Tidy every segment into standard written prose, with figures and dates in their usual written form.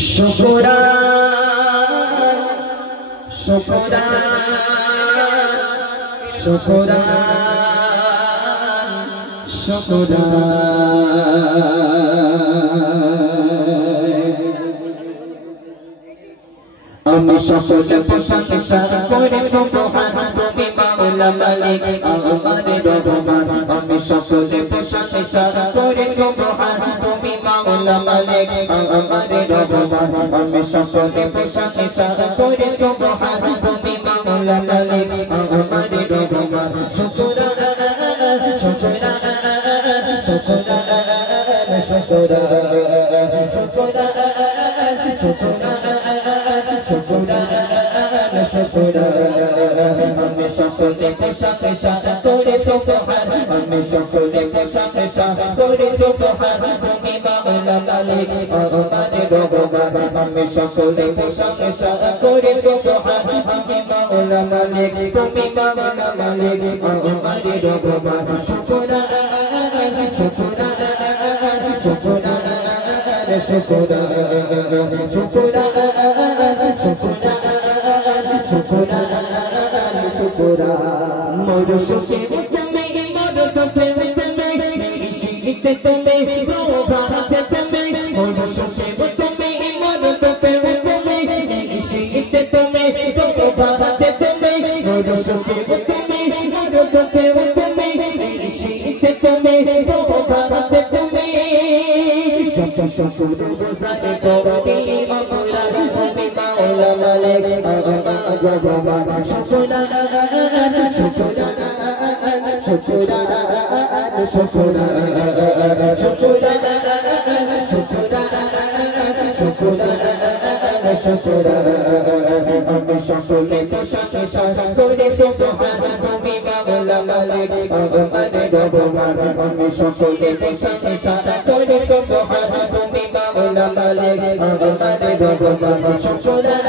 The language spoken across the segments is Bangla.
শুকরান শুকরান শুকরান শুকরান আমি সকলে প্রশংসা করি সুবহান তুমি মাওলা মালিক আমাদের রহমান আমি সকলে প্রশংসা করি সুবহান তুমি মাওলা মালিক আমাদের রহমান আমি সকলে প্রশংসা করি সুবহান তুমি মাওলা মালিক আমাদের রহমান শুকরান শুকরান শুকরান শুকরান শুকরান আমি সকলে প্রশংসা করি সুবহান আমি সকলে প্রশংসা করি সুবহান তুমি মাওলা মালিক আমাদের রহমান আমি সকলে প্রশংসা করি সুবহান তুমি মাওলা মালিক তুমি মাওলা মালিক আমাদের রহমান শুকরান শুকরান শুকরান শুকরান শুকরান মোর সুখে তুমি মোর দুঃখে তুমি শীতে তুমি প্রভাতে তুমি মোর সুখে তুমি মোর দুঃখে তুমি শীতে তুমি প্রভাতে তুমি মোর সুখে তুমি মোর দুঃখে তুমি শীতে তুমি প্রভাতে তুমি যত শুকর গুজারি করি আল্লাহ তুমি মাওলা মালিক ভগবান শুকরান শুকরান শুকরান শুকরান শুকরান শুকরান শুকরান আমি সকলে প্রশংসা করি সুবহান তুমি মাওলা মালিক আমাদের রহমান আমি সকলে প্রশংসা করি সুবহান তুমি মাওলা মালিক আমাদের রহমান শুকরান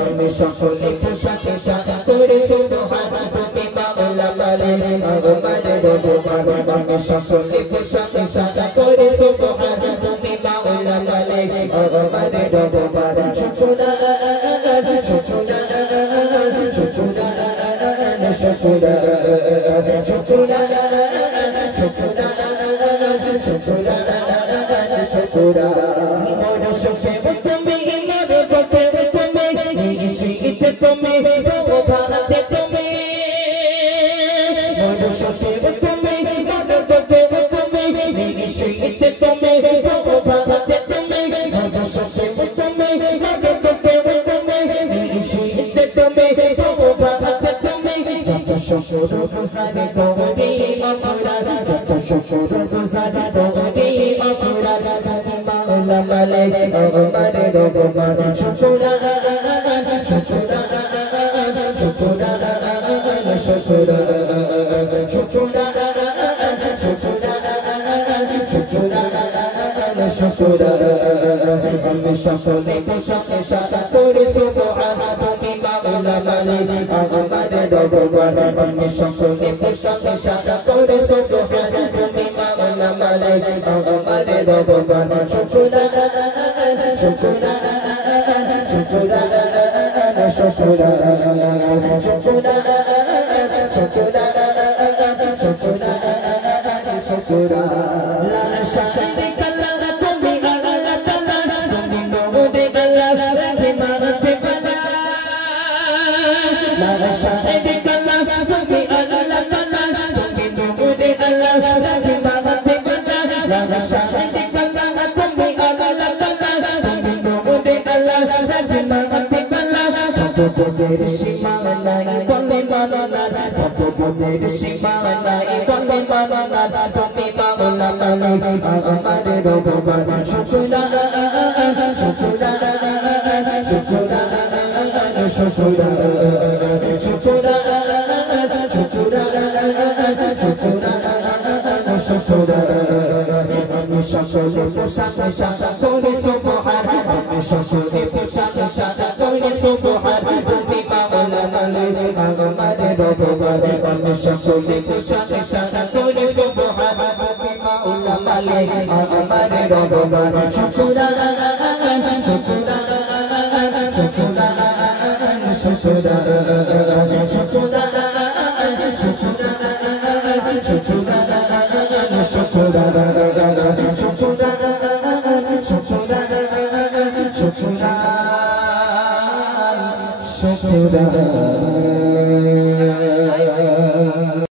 আমি সকলে প্রশংসা করি সুবহান তুমি মাওলা মালিক আমাদের রহমান আমি সকলে প্রশংসা করি সুবহান তুমি মাওলা মালিক আমাদের রহমান শুকরান শুকরান শুকরান শুকরান শুকরান শুকরান শুকরান মোর সুখে তুমি মোর দুঃখে তুমি শীতে তুমি প্রভাতে তুমি মোর সুখে তুমি মোর দুঃখে তুমি শীতে তুমি প্রভাতে তুমি মোর সুখে তুমি মোর দুঃখে তুমি শীতে তুমি প্রভাতে তুমি যত শুকর গুজারি করি আল্লাহ যত শুকর গুজারি করি আল্লাহ তুমি মাওলা মালিক আমাদের রহমান শুকরান শুকরান শুকরান শুকরান শুকরান শুকরান আমি সকলে প্রশংসা করি সুবহান তুমি মাওলা মালিক আমাদের রহমান আমি সকলে প্রশংসা করি সুবহান তুমি মাওলা মালিক আমাদের রহমান শুকরান শুকরান শুকরান শুকরান শুকরান শুকরান শুকরান লা শারিকা লাহু তুমি আল্লাহ তাআলা তুমি নবী আল্লাহ রহমাতে বালা লা শারিকা লাহু তুমি আল্লাহ তাআলা তুমি নবী আল্লাহ রহমাতে বালা লা তপবনের সীমা নাই বলে মাওলা তপবনের সীমা নাই বলে মাওলা তুমি মাওলা মালিক আমার রহমান শুকরান শুকরান শুকরান শুকরান আমি সকলে প্রশংসা করি সুবহান আমি সকলে প্রশংসা করি সুবহান তুমি মাওলা মালিক আমার রহমান আমি সকলে প্রশংসা করি সুবহান তুমি মাওলা মালিক আমার রহমান শুকরান শুকরান শুকরান শুকরান শুকরান